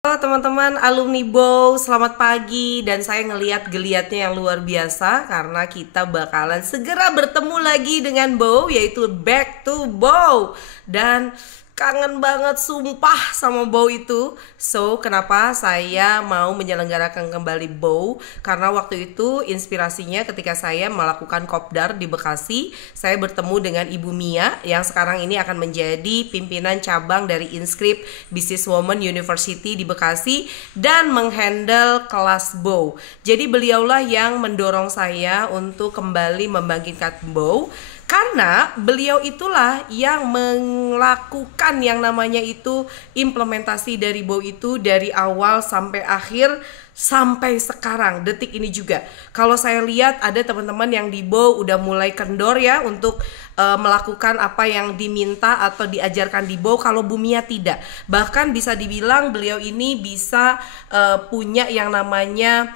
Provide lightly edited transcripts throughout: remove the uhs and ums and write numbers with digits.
Halo teman-teman alumni BOW, selamat pagi. Dan saya ngeliat geliatnya yang luar biasa karena kita bakalan segera bertemu lagi dengan BOW, yaitu Back to BOW. Dan kangen banget sumpah sama BOW itu. So, kenapa saya mau menyelenggarakan kembali BOW? Karena waktu itu inspirasinya ketika saya melakukan kopdar di Bekasi, saya bertemu dengan Ibu Mia yang sekarang ini akan menjadi pimpinan cabang dari Inscript Businesswoman University di Bekasi dan menghandle kelas BOW. Jadi beliaulah yang mendorong saya untuk kembali membangkitkan BOW. Karena beliau itulah yang melakukan yang namanya itu implementasi dari BOW itu dari awal sampai akhir sampai sekarang detik ini juga. Kalau saya lihat ada teman-teman yang di BOW udah mulai kendor ya untuk melakukan apa yang diminta atau diajarkan di BOW. Kalau Bu Mia tidak. Bahkan bisa dibilang beliau ini bisa punya yang namanya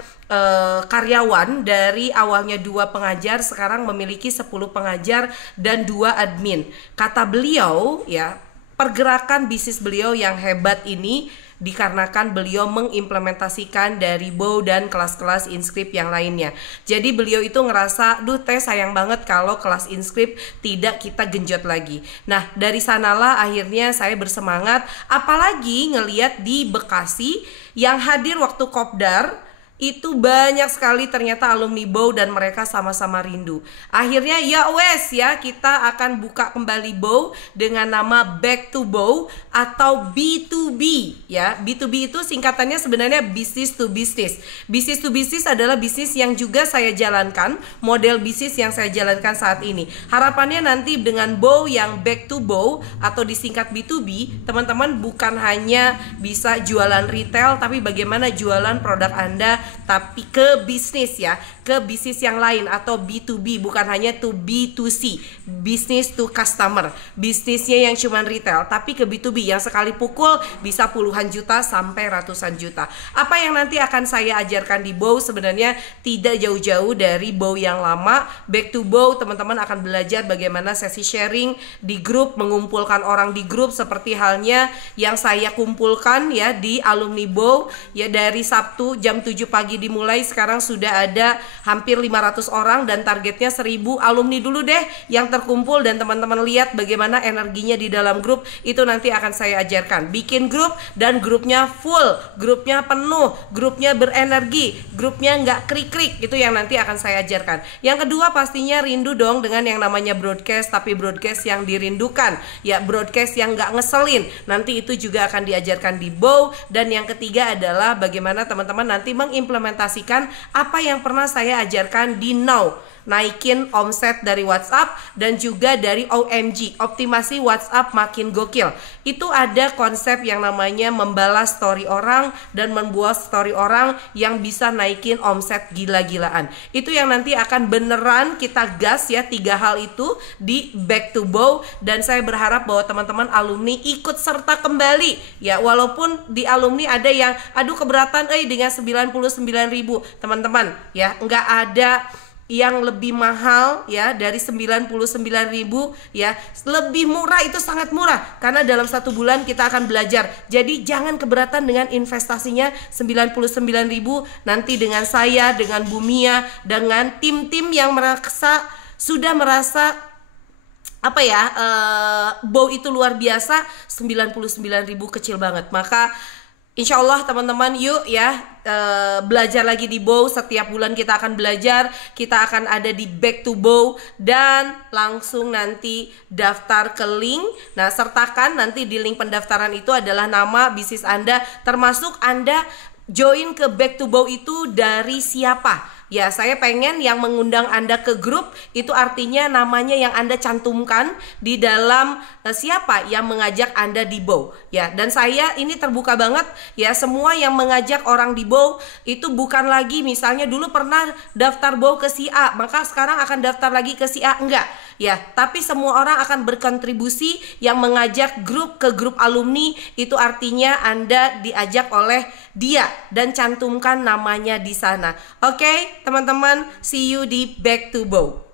karyawan dari awalnya 2 pengajar sekarang memiliki 10 pengajar dan 2 admin. Kata beliau ya, pergerakan bisnis beliau yang hebat ini dikarenakan beliau mengimplementasikan dari BOW dan kelas-kelas Inscript yang lainnya. Jadi beliau itu ngerasa, duh teh sayang banget kalau kelas Inscript tidak kita genjot lagi. Nah dari sanalah akhirnya saya bersemangat, apalagi ngeliat di Bekasi yang hadir waktu kopdar itu banyak sekali ternyata alumni BOW dan mereka sama-sama rindu. Akhirnya ya wes ya, kita akan buka kembali BOW dengan nama Back to BOW atau B2B ya. B2B itu singkatannya sebenarnya business to business. Business to business adalah bisnis yang juga saya jalankan, model bisnis yang saya jalankan saat ini. Harapannya nanti dengan BOW yang Back to BOW atau disingkat B2B, teman-teman bukan hanya bisa jualan retail, tapi bagaimana jualan produk Anda tapi ke bisnis ya, ke bisnis yang lain atau B2B, bukan hanya to B2C, business to customer. Bisnisnya yang cuman retail, tapi ke B2B yang sekali pukul bisa puluhan juta sampai ratusan juta. Apa yang nanti akan saya ajarkan di BOW sebenarnya tidak jauh-jauh dari BOW yang lama. Back to BOW, teman-teman akan belajar bagaimana sesi sharing di grup, mengumpulkan orang di grup seperti halnya yang saya kumpulkan ya di alumni BOW ya. Dari Sabtu jam 7 pagi dimulai, sekarang sudah ada hampir 500 orang dan targetnya 1000 alumni dulu deh yang terkumpul. Dan teman-teman lihat bagaimana energinya di dalam grup itu nanti akan saya ajarkan. Bikin grup dan grupnya full, grupnya penuh, grupnya berenergi, grupnya nggak krik-krik, itu yang nanti akan saya ajarkan. Yang kedua pastinya rindu dong dengan yang namanya broadcast, tapi broadcast yang dirindukan ya, broadcast yang nggak ngeselin. Nanti itu juga akan diajarkan di BOW. Dan yang ketiga adalah bagaimana teman-teman nanti mengimplementasikan apa yang pernah saya ajarkan di Now, naikin omset dari WhatsApp dan juga dari OMG, optimasi WhatsApp makin gokil. Itu ada konsep yang namanya membalas story orang dan membuat story orang yang bisa naikin omset gila-gilaan. Itu yang nanti akan beneran kita gas ya, 3 hal itu di Back to BOW. Dan saya berharap bahwa teman-teman alumni ikut serta kembali ya, walaupun di alumni ada yang aduh keberatan dengan 99.000. Teman-teman ya, nggak ada yang lebih mahal ya dari 99.000 ya. Lebih murah, itu sangat murah karena dalam 1 bulan kita akan belajar. Jadi jangan keberatan dengan investasinya 99.000. Nanti dengan saya, dengan Bu Mia, dengan tim-tim yang sudah merasa apa ya, BOW itu luar biasa, 99.000 kecil banget. Maka insya Allah teman-teman yuk ya, belajar lagi di BOW. Setiap bulan kita akan belajar, kita akan ada di Back to BOW. Dan langsung nanti daftar ke link. Nah sertakan nanti di link pendaftaran itu adalah nama bisnis Anda, termasuk Anda join ke Back to BOW itu dari siapa. Ya saya pengen yang mengundang Anda ke grup itu artinya namanya yang Anda cantumkan di dalam siapa yang mengajak Anda di BOW ya. Dan saya ini terbuka banget ya, semua yang mengajak orang di BOW itu bukan lagi misalnya dulu pernah daftar BOW ke si A maka sekarang akan daftar lagi ke si A, enggak ya. Tapi semua orang akan berkontribusi yang mengajak grup ke grup alumni, itu artinya Anda diajak oleh dia dan cantumkan namanya di sana. Oke, teman-teman, see you di Back to BOW.